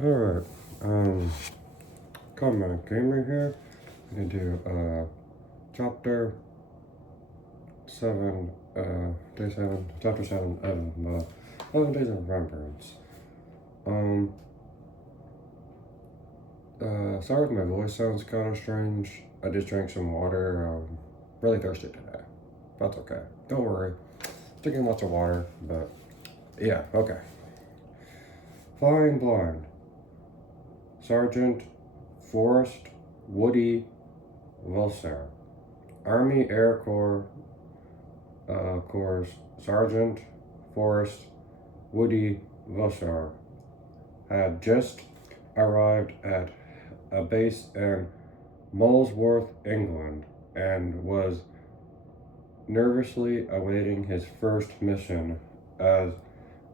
Alright, Common Gamer here. I'm gonna do chapter 7, day 7, chapter 7 of Days of Remberces. Um, Sorry if my voice sounds kind of strange. I just drank some water. Really thirsty today. That's okay. Don't worry. Drinking lots of water, but yeah, okay. Flying Blind. Sergeant Forrest Woody Wilson. Army Air Corps, Sergeant Forrest Woody Wilson had just arrived at a base in Molesworth, England, and was nervously awaiting his first mission as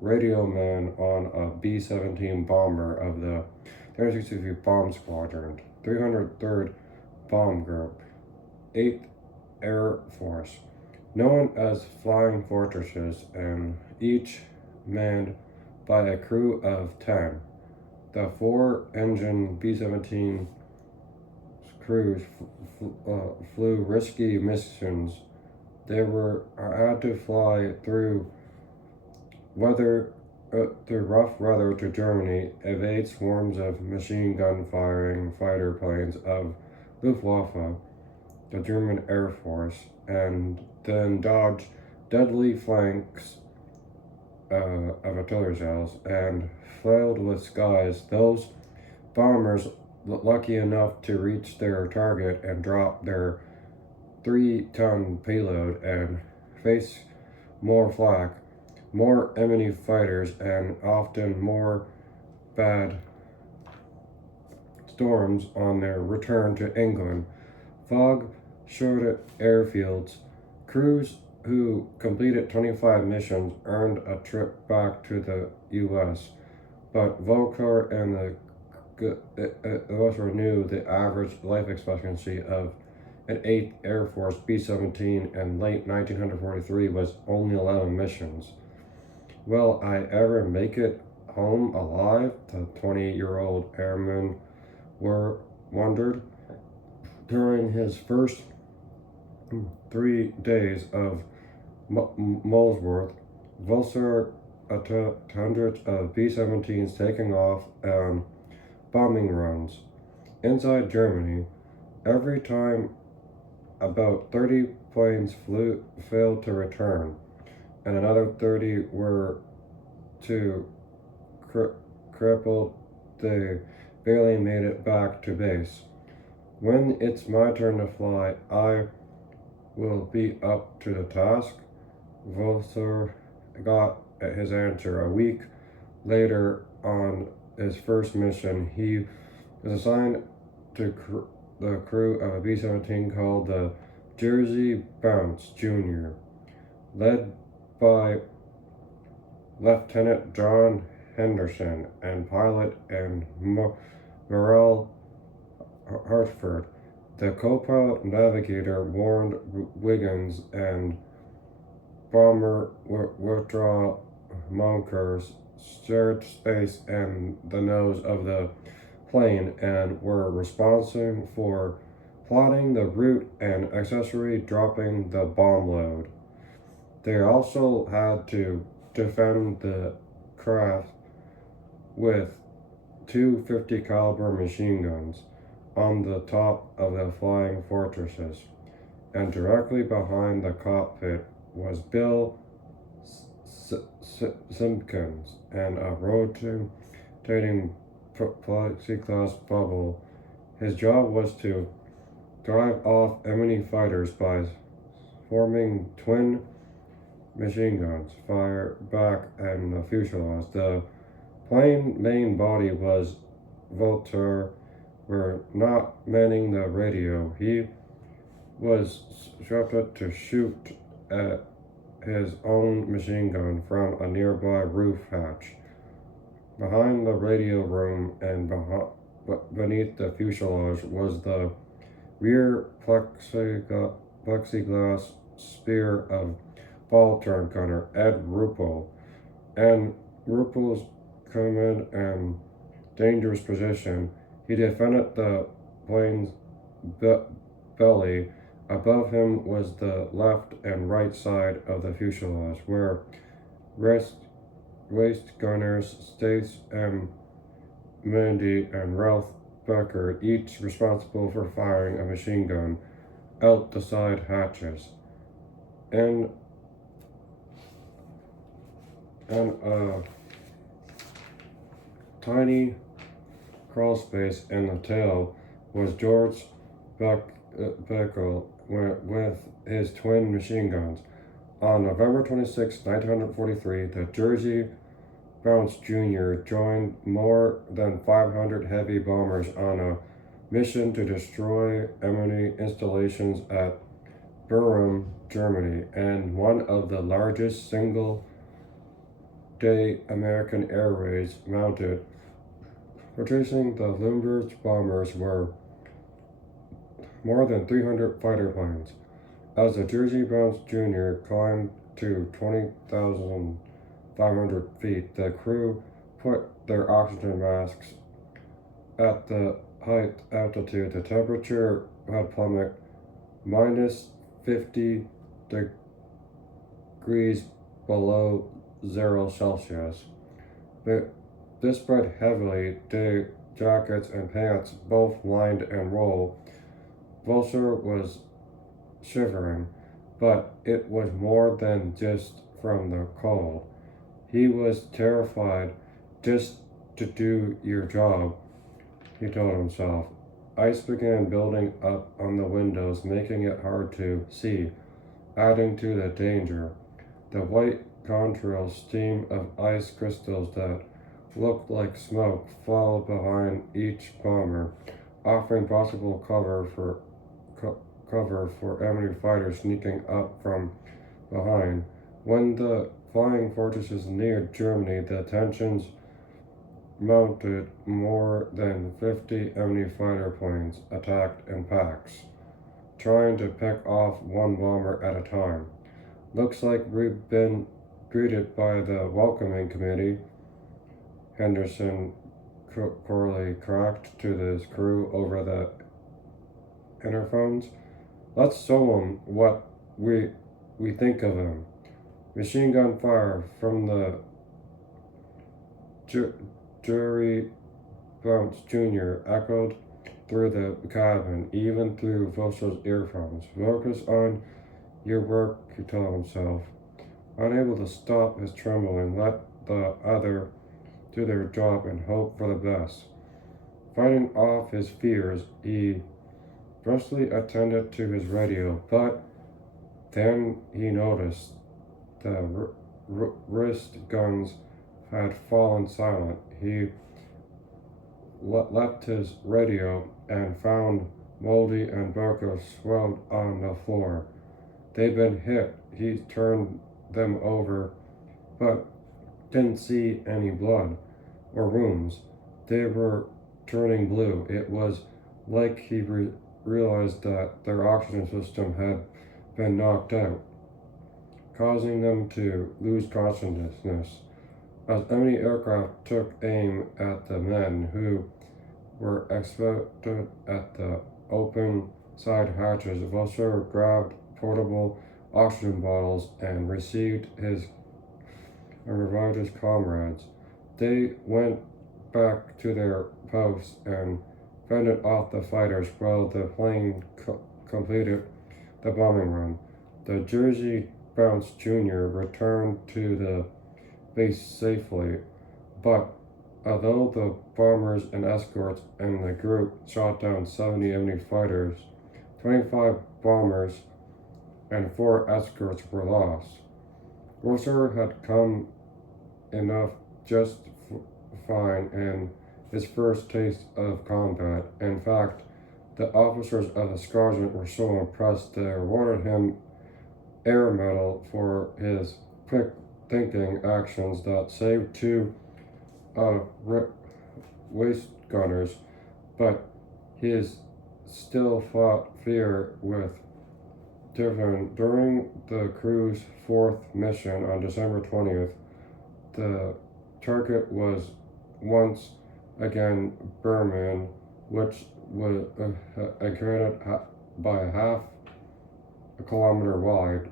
radio man on a B-17 bomber of the 363 Bomb Squadron, 303rd Bomb Group, 8th Air Force, known as Flying Fortresses, and each manned by a crew of 10. The four-engine B-17 crews flew risky missions. They had to fly through rough weather to Germany, evade swarms of machine gun firing fighter planes of Luftwaffe, the German Air Force, and then dodge deadly flanks of artillery shells, and filled with skies. Those bombers lucky enough to reach their target and drop their 3-ton payload and face more flak, more enemy fighters, and often more bad storms on their return to England. Fog shrouded airfields. Crews who completed 25 missions earned a trip back to the U.S., but Volker and the knew the average life expectancy of an 8th Air Force B-17 in late 1943 was only 11 missions. Will I ever make it home alive? The 20-year-old airman wondered. During his first 3 days of Molesworth, Vulsar attacked hundreds of B-17s taking off on bombing runs. Inside Germany, every time about 30 planes failed to return, and another 30 were too crippled they barely made it back to base. When it's my turn to fly, I will be up to the task. Volser got his answer. A week later, on his first mission, he was assigned to the crew of a B-17 called the Jersey Bounce Jr., led by Lieutenant John Henderson and pilot and Morel Hartford. The co-pilot navigator warned Wiggins and bomber withdraw Monkers shared space and the nose of the plane and were responsible for plotting the route and accessory dropping the bomb load. They also had to defend the craft with two 50 caliber machine guns on the top of the flying fortresses, and directly behind the cockpit was Bill Simpkins and a rotating plexiglass bubble. His job was to drive off enemy fighters by forming twin machine guns, fire back and the fuselage. The plane main body was Voltaire were not manning the radio. He was strapped to shoot at his own machine gun from a nearby roof hatch. Behind the radio room and beneath the fuselage was the rear plexiglass spear of ball turn gunner Ed Ruppel, and Ruppel's command and dangerous position. He defended the plane's be- belly. Above him was the left and right side of the fuselage, where rest, waist gunners Stace M. Mandy and Ralph Becker, each responsible for firing a machine gun out the side hatches. And a tiny crawl space in the tail was George Beckel with his twin machine guns. On November 26, 1943, the Jersey Bounce Jr. joined more than 500 heavy bombers on a mission to destroy enemy installations at Bochum, Germany, and one of the largest single-day American air raids mounted. Producing the Limburg bombers were more than 300 fighter planes. As the Jersey Bounce Jr. climbed to 20,500 feet, the crew put their oxygen masks at the height altitude. The temperature had plummeted minus 50 degrees below 0 Celsius. This spread heavily. The jackets and pants both whined and rolled. Vulture was shivering, but it was more than just from the cold. He was terrified. Just to do your job, he told himself. Ice began building up on the windows, making it hard to see, adding to the danger. The white contrail stream of ice crystals that looked like smoke followed behind each bomber, offering possible cover for enemy fighters sneaking up from behind. When the flying fortresses neared Germany, the tensions mounted. More than 50 enemy fighter planes attacked in packs, trying to pick off one bomber at a time. Looks like we've been greeted by the welcoming committee, Henderson Corley cracked to his crew over the interphones. Let's show 'em what we think of him. Machine gun fire from the Jerry Bounce Jr. echoed through the cabin, even through Vulture's earphones. Focus on your work, he told himself. Unable to stop his trembling, let the other do their job and hope for the best. Fighting off his fears, he brusquely attended to his radio, but then he noticed the wrist guns had fallen silent. He left his radio and found Moldy and Burko swelled on the floor. They'd been hit. He turned them over, but didn't see any blood or wounds. They were turning blue. It was like he realized that their oxygen system had been knocked out, causing them to lose consciousness. As enemy aircraft took aim at the men who were exposed at the open side hatches, Vulture grabbed portable oxygen bottles and revived his comrades. They went back to their posts and fended off the fighters while the plane completed the bombing run. The Jersey Bounce Jr. returned to the base safely, but although the bombers and escorts in the group shot down 70 enemy fighters, 25 bombers and 4 escorts were lost. Vulture had come enough just fine in his first taste of combat. In fact, the officers of the squadron were so impressed they awarded him Air Medal for his quick thinking actions that saved 2 waist gunners, but he still fought fear with Divin. During the crew's 4th mission on December 20th, the target was once again Berman, which was created by a half a kilometer wide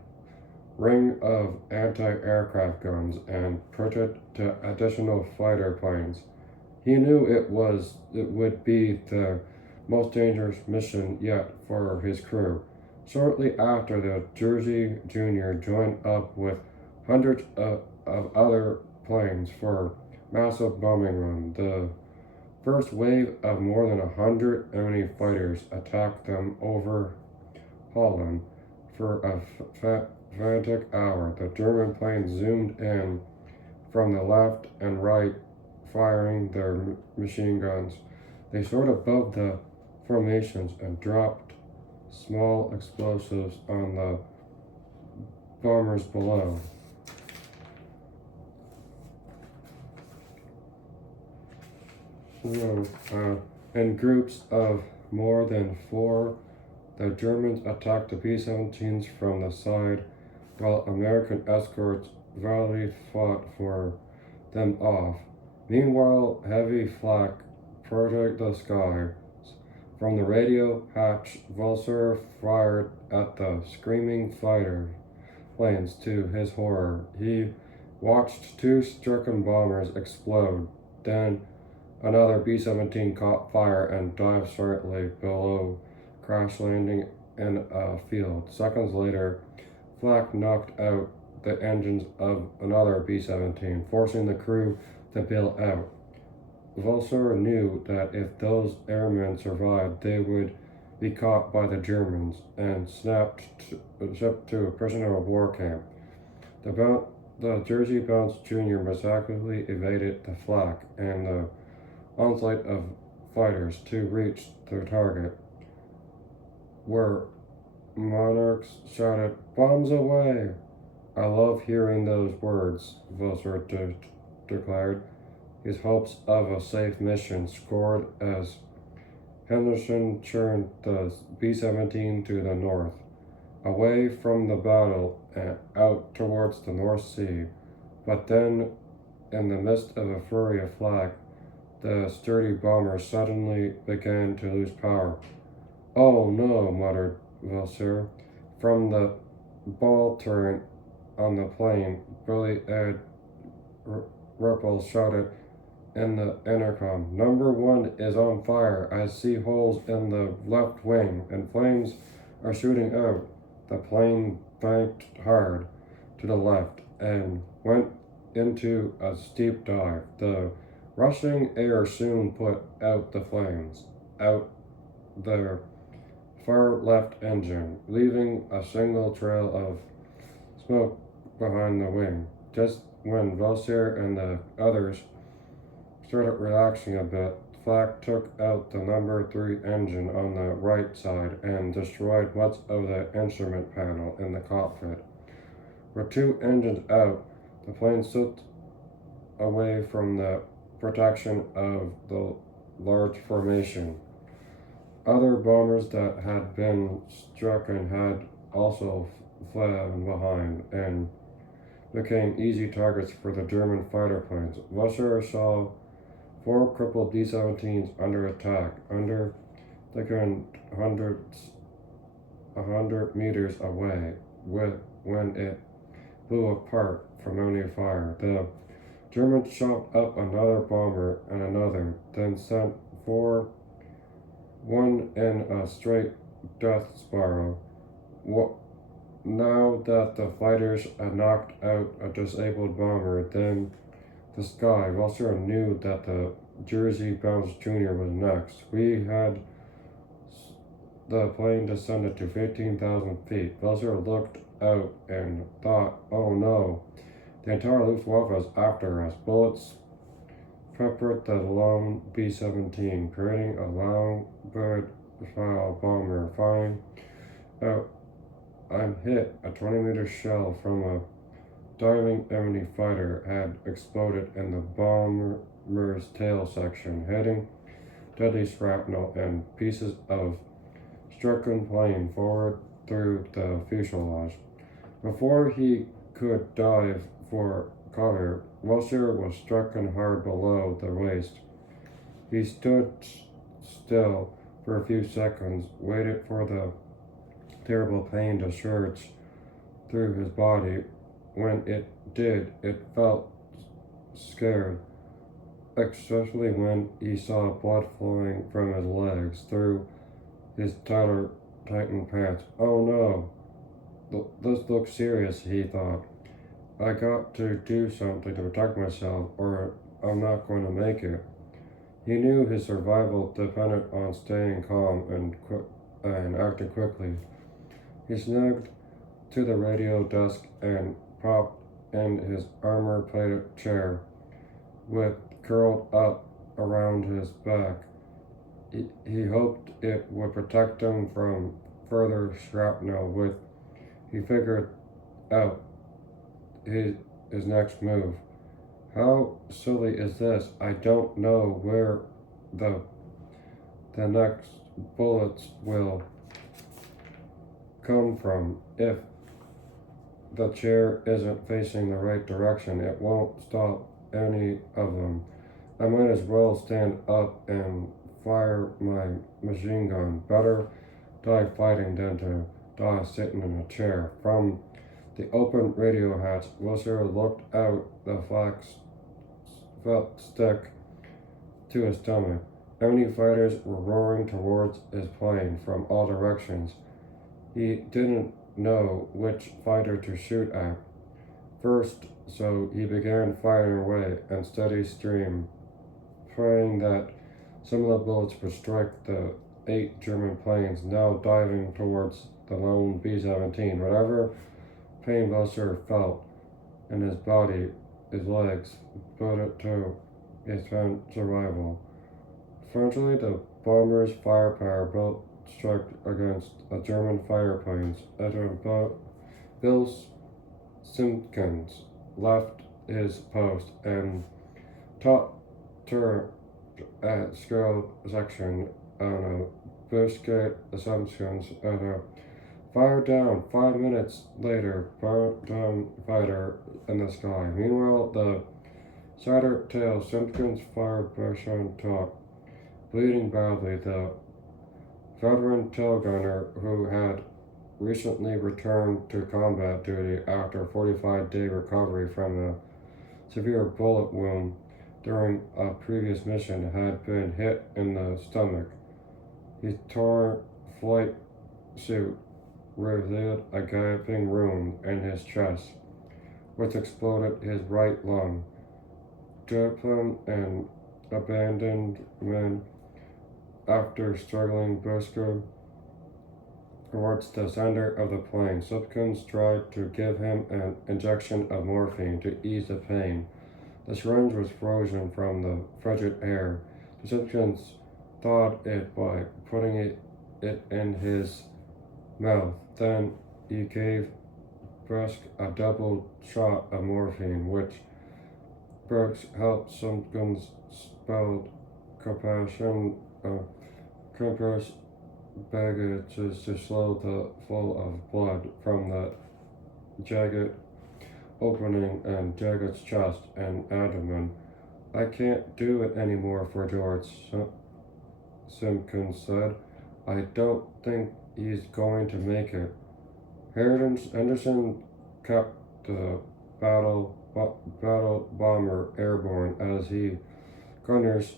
ring of anti-aircraft guns and printed to additional fighter planes. He knew it would be the most dangerous mission yet for his crew. Shortly after, the Jersey Jr. joined up with hundreds of other planes for massive bombing run. The first wave of more than 100 enemy fighters attacked them over Holland for a frantic hour. The German planes zoomed in from the left and right, firing their machine guns. They soared above the formations and dropped small explosives on the bombers below. In groups of more than four, the Germans attacked the B-17s from the side, while American escorts valiantly fought for them off. Meanwhile, heavy flak protected the sky. From the radio hatch, Vulser fired at the screaming fighter planes. To his horror, he watched two stricken bombers explode. Then another B-17 caught fire and dived slightly below, crash landing in a field. Seconds later, flak knocked out the engines of another B-17, forcing the crew to bail out. Vulser knew that if those airmen survived, they would be caught by the Germans and shipped to a prisoner of war camp. The Jersey Bounce Jr. miraculously evaded the flak and the onslaught of fighters to reach their target, where monarchs shouted, "Bombs away!" "I love hearing those words," Vulser declared, his hopes of a safe mission scored as Henderson churned the B-17 to the north, away from the battle and out towards the North Sea. But then, in the midst of a flurry of flak, the sturdy bomber suddenly began to lose power. "Oh no," muttered Vulser. From the ball turret on the plane, Billy Ed Ripples shouted in the intercom, "Number 1 is on fire. I see holes in the left wing, and flames are shooting out." The plane banked hard to the left and went into a steep dive. The rushing air soon put out the flames, out the far left engine, leaving a single trail of smoke behind the wing. Just when Vulser and the others started relaxing a bit, flak took out the number 3 engine on the right side and destroyed much of the instrument panel in the cockpit. With 2 engines out, the plane slipped away from the protection of the large formation. Other bombers that had been stricken had also fled behind and became easy targets for the German fighter planes. Vulser saw 4 crippled B-17s under attack, under the gun 100 meters away, when it blew apart from enemy fire. The Germans shot up another bomber and another, then sent 4, one in a straight death spiral. Now that the fighters had knocked out a disabled bomber, then the sky, Vulser knew that the Jersey Bounce Jr. was next. We had the plane descended to 15,000 feet. Vulser looked out and thought, "Oh no, the entire Luftwaffe is after us." Bullets peppered the lone B-17, creating a long bird-style bomber flying out. "I'm hit." A 20-meter shell from a diving enemy fighter had exploded in the bomber's tail section, hitting deadly shrapnel and pieces of stricken plane forward through the fuselage. Before he could dive for cover, Vulser was stricken hard below the waist He stood still for a few seconds, waited for the terrible pain to surge through his body. When it did, it felt scared, especially when he saw blood flowing from his legs through his tightened pants. Oh no, this looks serious, he thought. I got to do something to protect myself, or I'm not going to make it. He knew his survival depended on staying calm and acting quickly. He snugged to the radio desk and propped in his armor-plated chair, with curled up around his back. He hoped it would protect him from further shrapnel. He figured out his next move. How silly is this? I don't know where the the next bullets will come from. If the chair isn't facing the right direction, it won't stop any of them. I might as well stand up and fire my machine gun. Better die fighting than to die sitting in a chair. From the open radio hatch, Wilshire looked out the felt stick to his stomach. Enemy fighters were roaring towards his plane from all directions. He didn't know which fighter to shoot at first, so he began firing away in steady stream, praying that some of the bullets would strike the 8 German planes now diving towards the lone B-17. Whatever pain Wilshire felt in his body, his legs, put it to his survival. Fortunately, the bomber's firepower built struck against a German fighter planes. Bill Simpkins left his post and top turret at scale section on a biscuit assumptions at a fire down. 5 minutes later, down fighter in the sky. Meanwhile, the shattered tail Simpkins fired brush on top, bleeding badly. The veteran tail gunner, who had recently returned to combat duty after a 45-day recovery from a severe bullet wound during a previous mission, had been hit in the stomach. His torn flight suit revealed a gaping wound in his chest, which exploded his right lung. Discipline and abandonment after struggling Briscoe towards the center of the plane. Simpkins tried to give him an injection of morphine to ease the pain. The syringe was frozen from the frigid air. Simpkins thawed it by putting it in his mouth. Then he gave Brusque a double shot of morphine, which Brooks helped Simpkins spelled compassion, compress baggages to slow the flow of blood from the jagged opening in Jagged's chest and abdomen. I can't do it anymore for George, Simpkins said. I don't think he's going to make it. Henderson kept the battle bomber airborne as he gunners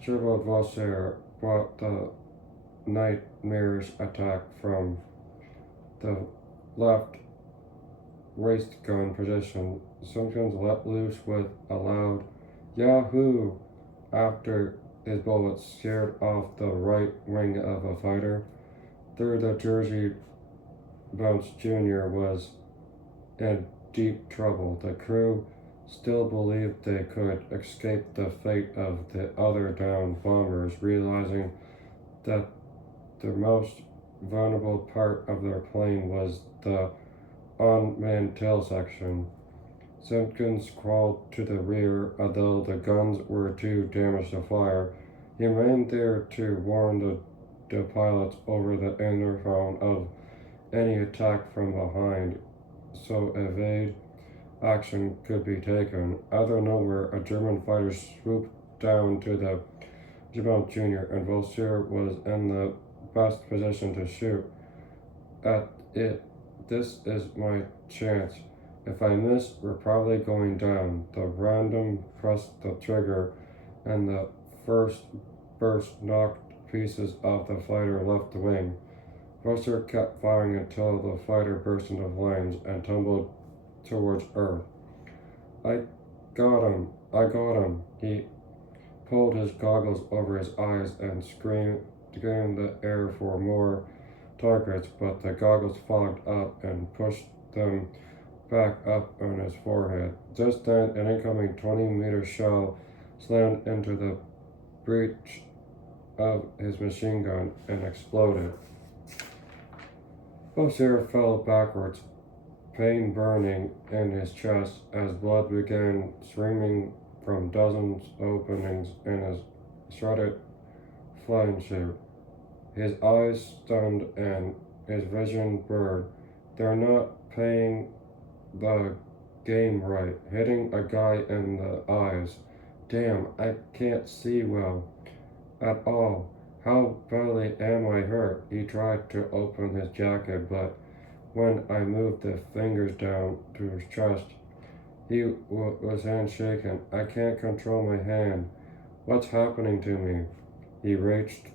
Sherwood Vasser brought the Nightmare's attack from the left waist gun position. Simpkins let loose with a loud Yahoo after his bullet scared off the right wing of a fighter. Through the Jersey Bounce Jr. was in deep trouble. The crew still believed they could escape the fate of the other downed bombers, realizing that the most vulnerable part of their plane was the unmanned tail section. Simpkins crawled to the rear, although the guns were too damaged to fire. He remained there to warn the pilots over the interphone of any attack from behind, so evade action could be taken. Out of nowhere, a German fighter swooped down to the Jabal Jr., and Vulture was in the best position to shoot at it. This is my chance. If I miss, we're probably going down. The random pressed the trigger, and the first burst knocked pieces of the fighter left the wing. Vulture kept firing until the fighter burst into flames and tumbled towards Earth. I got him! I got him! He pulled his goggles over his eyes and screamed the air for more targets, but the goggles fogged up and pushed them back up on his forehead. Just then, an incoming 20-meter shell slammed into the breech of his machine gun and exploded. Bosir fell backwards, pain burning in his chest as blood began streaming from dozens openings in his shredded flying suit. His eyes stunned and his vision blurred. They're not playing the game right. Hitting a guy in the eyes. Damn, I can't see well at all. How badly am I hurt? He tried to open his jacket, but when I moved the fingers down to his chest, his hand shaking. I can't control my hand. What's happening to me? He reached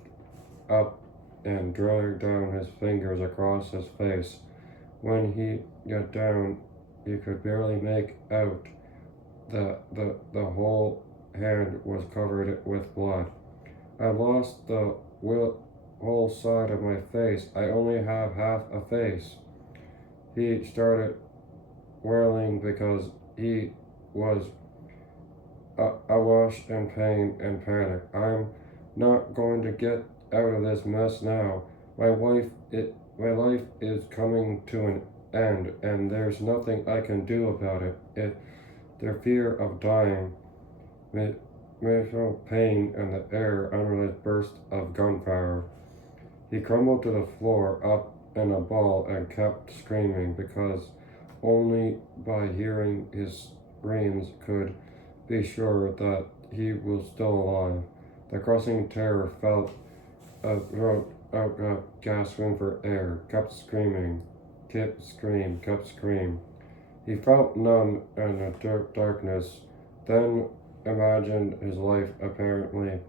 up and dragged down his fingers across his face. When he got down, he could barely make out. The whole hand was covered with blood. I lost the whole side of my face. I only have half a face. He started wailing because he was awash in pain and panic. I'm not going to get out of this mess now. My life is coming to an end, and there's nothing I can do about it. Their fear of dying, miserable pain in the air under this burst of gunfire. He crumbled to the floor up in a ball and kept screaming because only by hearing his screams could be sure that he was still alive. The crushing terror felt gasping for air, kept screaming, kept scream. He felt numb in the darkness, then imagined his life apparently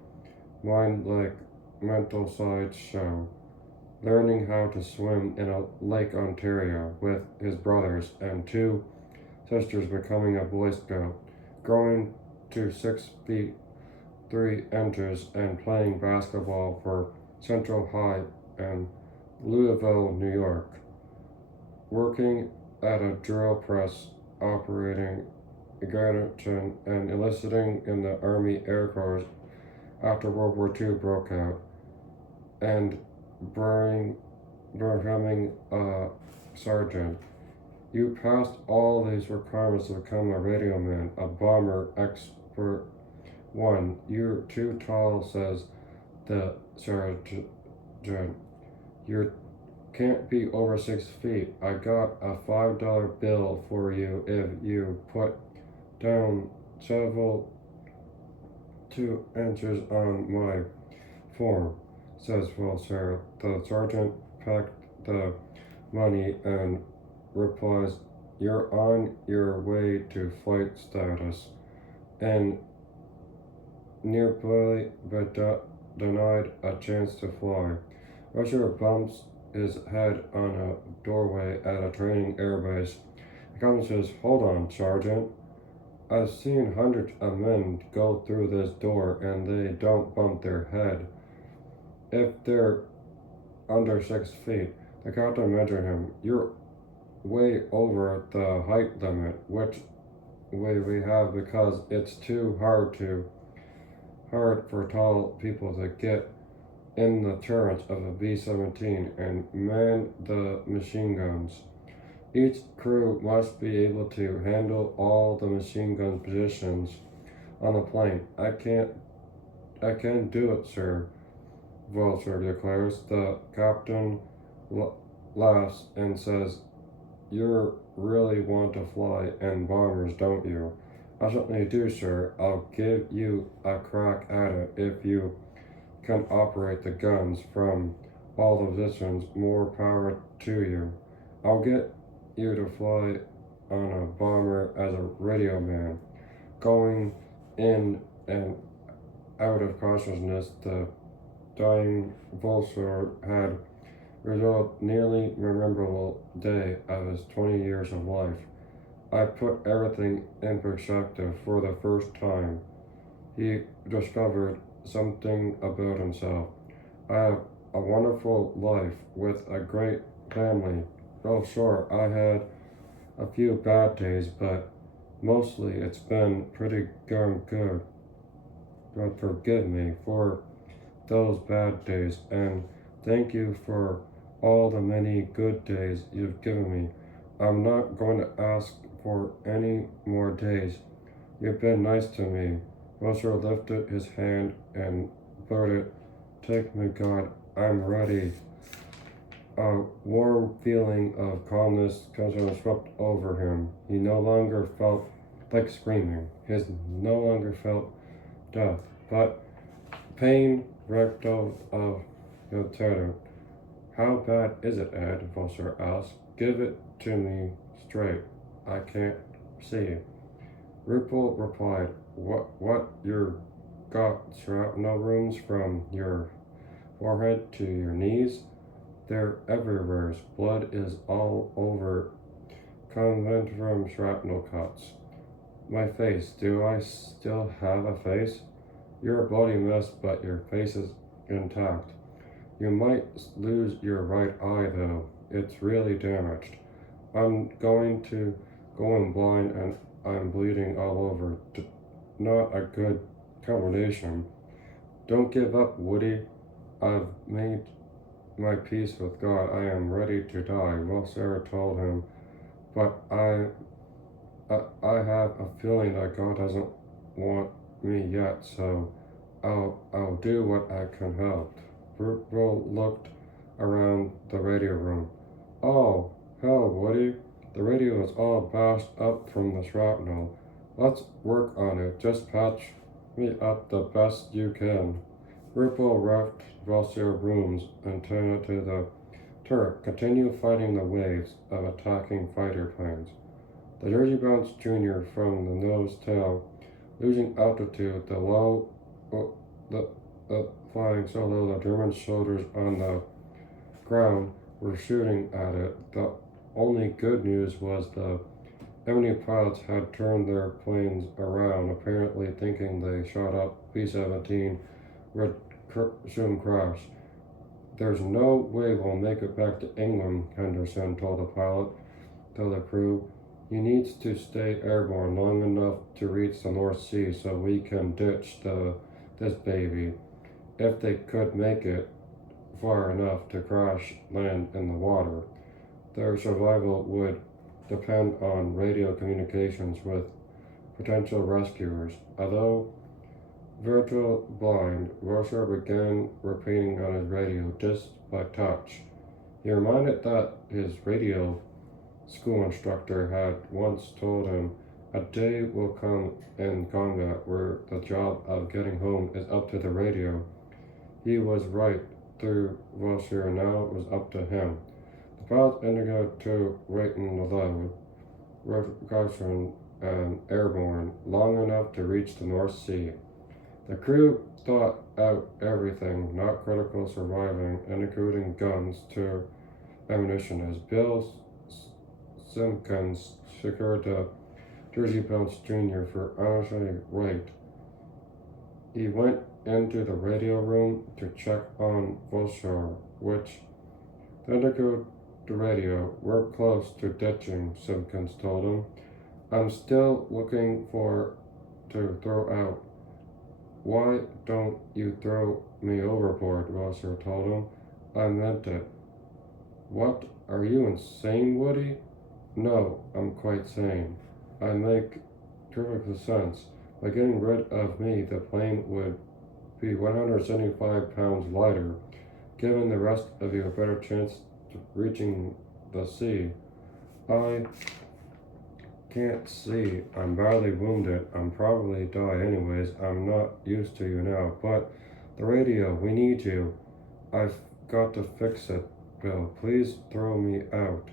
mind-like mental sideshow, learning how to swim in a Lake Ontario with his brothers and two sisters, becoming a Boy Scout, growing to 6 feet 3 inches and playing basketball for Central High in Louisville, New York, working at a drill press, operating a garrison, and enlisting in the Army Air Corps after World War II broke out, and becoming a sergeant. You passed all these requirements to become a radio man, a bomber expert. One, you're too tall, says the sergeant. You can't be over 6 feet. I got a $5 bill for you if you put down several 2 inches on my form, says Wilson. The sergeant packed the money and replies, you're on your way to flight status, and nearly but denied a chance to fly. Rusher bumps his head on a doorway at a training airbase. The captain says, hold on, Sergeant. I've seen hundreds of men go through this door and they don't bump their head if they're under 6 feet. The captain measured him. You're way over the height limit, which we have because it's too hard for tall people to get in the turrets of a B-17 and man the machine guns. Each crew must be able to handle all the machine gun positions on the plane. I can't do it, sir, Vulture declares. The captain laughs and says, you really want to fly in bombers, don't you? I certainly do, sir. I'll give you a crack at it if you can operate the guns from all the positions. More power to you. I'll get you to fly on a bomber as a radio man. Going in and out of consciousness, the dying Vulsar had resolved nearly memorable day of his 20 years of life. I put everything in perspective for the first time. He discovered something about himself. I have a wonderful life with a great family. Oh, sure, I had a few bad days, but mostly it's been pretty darn good. God forgive me for those bad days, and thank you for all the many good days you've given me. I'm not going to ask for any more days. You've been nice to me. Rosser lifted his hand and blurted, "Take me, God, I'm ready." A warm feeling of calmness swept over him. He no longer felt like screaming. He no longer felt death, but pain wrecked of the terror. "How bad is it, Ed?" Vulsar asked. "Give it to me straight. I can't see." Ripple replied, What, you got shrapnel wounds from your forehead to your knees? They're everywhere. Blood is all over. Convent from shrapnel cuts. My face. Do I still have a face? You're a bloody mess, but your face is intact. You might lose your right eye, though. It's really damaged. I'm going to go in blind and I'm bleeding all over. Not a good combination. Don't give up, Woody. I've made my peace with God. I am ready to die. Well, Sarah told him, but I have a feeling that God doesn't want me yet, so I'll do what I can help. Will looked around the radio room. "Oh, hell, Woody. The radio is all bashed up from the shrapnel. Let's work on it. Just patch me up the best you can." Ripple wrapped Vulsar rooms and turned to the turret. Continue fighting the waves of attacking fighter planes. The Jersey bounced Jr. from the nose tail, losing altitude. The flying so low the German soldiers on the ground were shooting at it. The only good news was the enemy pilots had turned their planes around, apparently thinking they shot up B-17 would soon crash. "There's no way we'll make it back to England," Henderson told the crew. "He needs to stay airborne long enough to reach the North Sea so we can ditch this baby. If they could make it far enough to crash land in the water, their survival would depend on radio communications with potential rescuers." Although virtual blind, Rosser began repeating on his radio just by touch. He reminded that his radio school instructor had once told him, "A day will come in combat where the job of getting home is up to the radio." He was right through Vulsar, and now it was up to him. The pilots indicated to waiting the load, Goshen and airborne, long enough to reach the North Sea. The crew thought out everything not critical surviving, including guns to ammunition, as Bill Simpkins secured the Jersey Bounce Jr. for honorary right. He went into the radio room to check on Vulsar, which indicated the radio. "We're close to ditching," Simpkins told him. "I'm still looking to throw out." "Why don't you throw me overboard?" Vulsar told him. "I meant it." "What? Are you insane, Woody?" "No, I'm quite sane. I make perfect sense. By getting rid of me, the plane would be 175 pounds lighter, giving the rest of you a better chance of reaching the sea." "I can't see. I'm badly wounded. I'm probably die anyways. I'm not used to you now, but The radio, we need you. I've got to fix it, Bill. Please throw me out.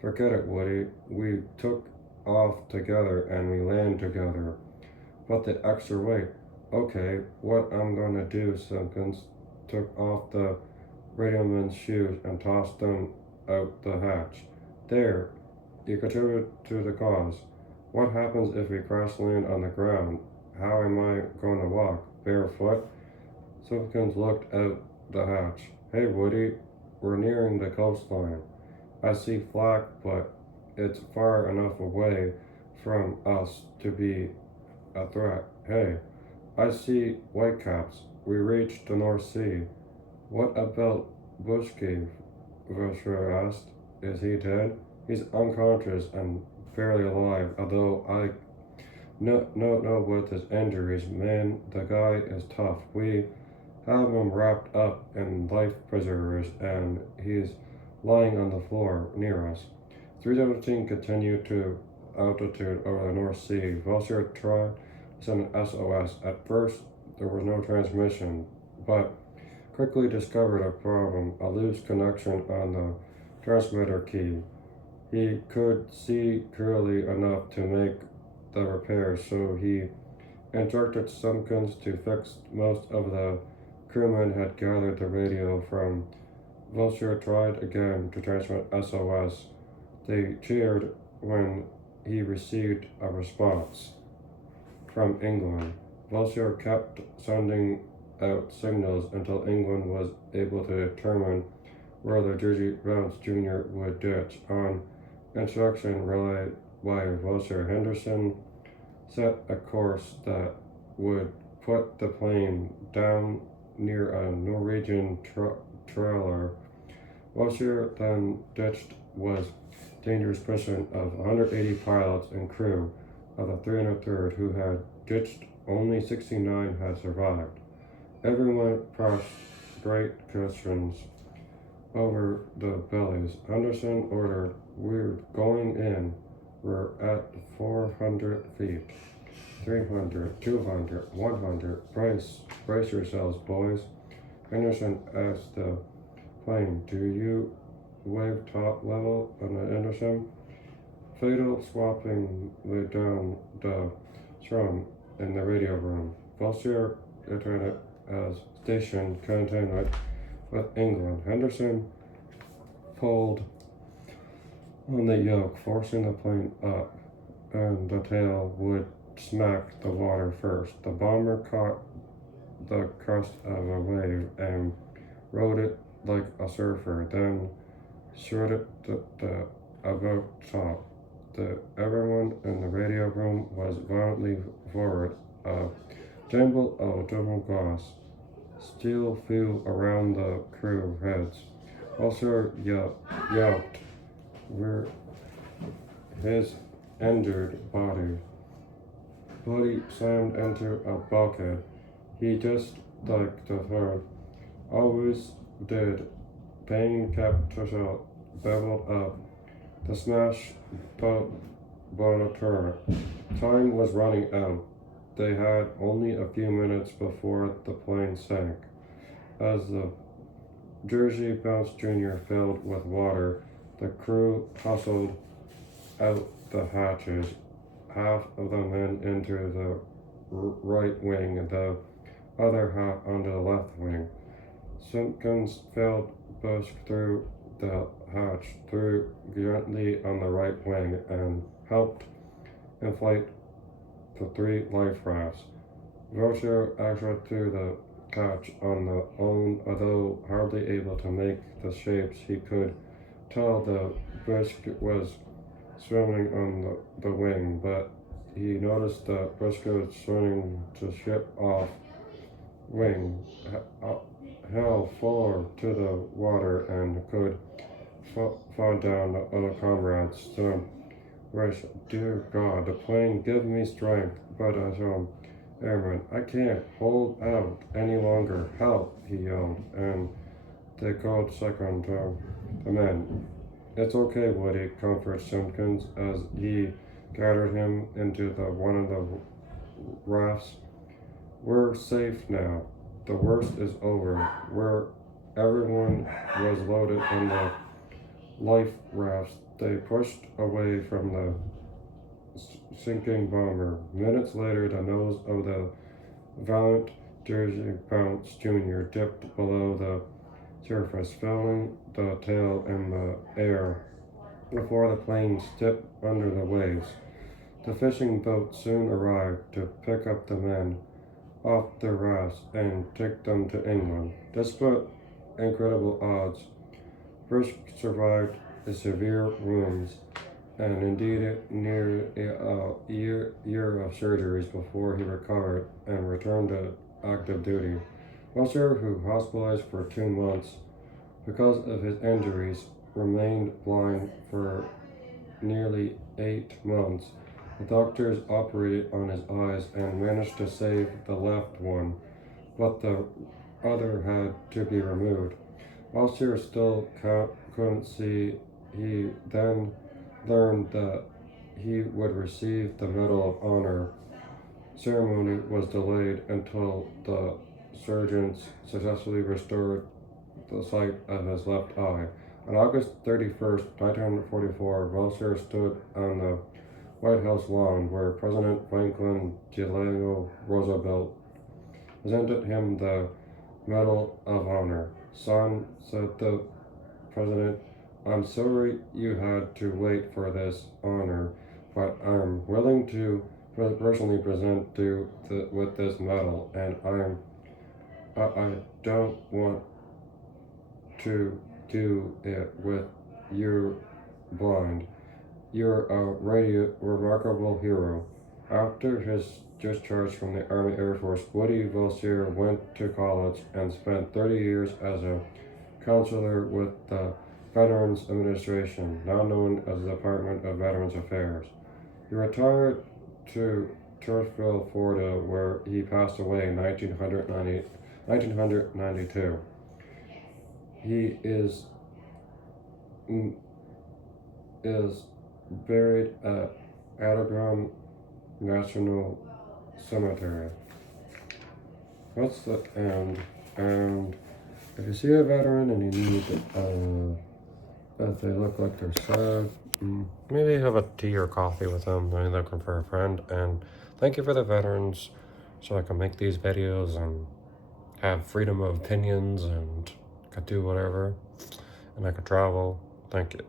Forget it, Woody. We took off together and we land together. But the extra weight. Okay, what I'm gonna do, Simpkins took off the radioman's shoes and tossed them out the hatch. There, you contribute to the cause. What happens if we crash land on the ground? How am I going to walk? Barefoot? Simpkins looked out the hatch. Hey, Woody, we're nearing the coastline. I see flak, but it's far enough away from us to be a threat. Hey, I see whitecaps. We reached the North Sea. What about Bushki? Vashra asked. Is he dead? He's unconscious and barely alive, although I know with his injuries. Man, the guy is tough. We have him wrapped up in life preservers and he's lying on the floor near us. 317 continued to altitude over the North Sea. Vulture tried to send an SOS. At first, there was no transmission, but quickly discovered a problem, a loose connection on the transmitter key. He could see clearly enough to make the repairs, so he instructed Simpkins to fix. Most of the crewmen had gathered the radio from Vulture tried again to transmit SOS. They cheered when he received a response from England. Vulture kept sending out signals until England was able to determine where the Jersey Bounce Jr. would ditch. On instruction relayed by Vulture, Henderson set a course that would put the plane down near a Norwegian trailer. Vulture then ditched was dangerous mission of 180 pilots and crew of the 303rd, who had ditched. Only 69 had survived. Everyone pressed great cushions over the bellies. Henderson ordered, we're going in. We're at 400 feet. 300, 200, 100. Brace yourselves, boys. Henderson asked the plane, do you wave top level on the Henderson? Fatal swapping laid down the strum in the radio room. Vulture returned as station containment with England. Henderson pulled on the yoke, forcing the plane up, and the tail would smack the water first. The bomber caught the crest of a wave and rode it like a surfer, then shorted the about top. Everyone in the radio room was violently forward. A jumble of double glass steel flew around the crew heads. Also yelped where his injured body. Bloody slammed into a bulkhead. He just like the third always did. Pain kept herself beveled up. The smash boat a turret. Time was running out. They had only a few minutes before the plane sank. As the Jersey Bounce Jr. filled with water, the crew hustled out the hatches. Half of the men into the right wing, and the other half onto the left wing. Simpkins filled Bush through the hatch, threw gently on the right wing, and helped inflate the 3 life rafts. Vulture actually threw the catch on the own, although hardly able to make the shapes. He could tell the brisket was swimming on the wing, but he noticed the brisket was turning to ship off wing, held forward to the water, and could fall down the other comrades. So, wish, dear God, the plane give me strength, but as airman, I can't hold out any longer. Help, he yelled, and they called second to the men. It's okay, Woody, comforted Simpkins as he gathered him into one of the rafts. We're safe now. the worst is over, where everyone was loaded on the life rafts. They pushed away from the sinking bomber. Minutes later, the nose of the valiant Jersey Bounce Jr. dipped below the surface, filling the tail in the air before the plane tipped under the waves. The fishing boat soon arrived to pick up the men off their rafts and take them to England. Despite incredible odds, Frisch survived the severe wounds and indeed near a year of surgeries before he recovered and returned to active duty. Wiltshire, who hospitalized for 2 months because of his injuries, remained blind for nearly 8 months. The doctors operated on his eyes and managed to save the left one, but the other had to be removed. Wiltshire still couldn't see. He then learned that he would receive the Medal of Honor. Ceremony was delayed until the surgeons successfully restored the sight of his left eye. On August 31st, 1944, Wiltshire stood on the White House lawn where President Franklin Delano Roosevelt presented him the Medal of Honor. "Son," said the president, "I'm sorry you had to wait for this honor, but I'm willing to personally present you with this medal, and I don't want to do it with you blind. You're a remarkable hero." After his discharge from the Army Air Force, Woody Wiltshire went to college and spent 30 years as a counselor with the Veterans Administration, now known as the Department of Veterans Affairs. He retired to Churchville, Florida, where he passed away in 1992. He is buried at Adagram National Cemetery. That's the end. And if you see a veteran and you need that they look like they're sad, maybe have a tea or coffee with them. They're looking for a friend. And thank you for the veterans, so I can make these videos and have freedom of opinions and could do whatever, and I could travel. Thank you.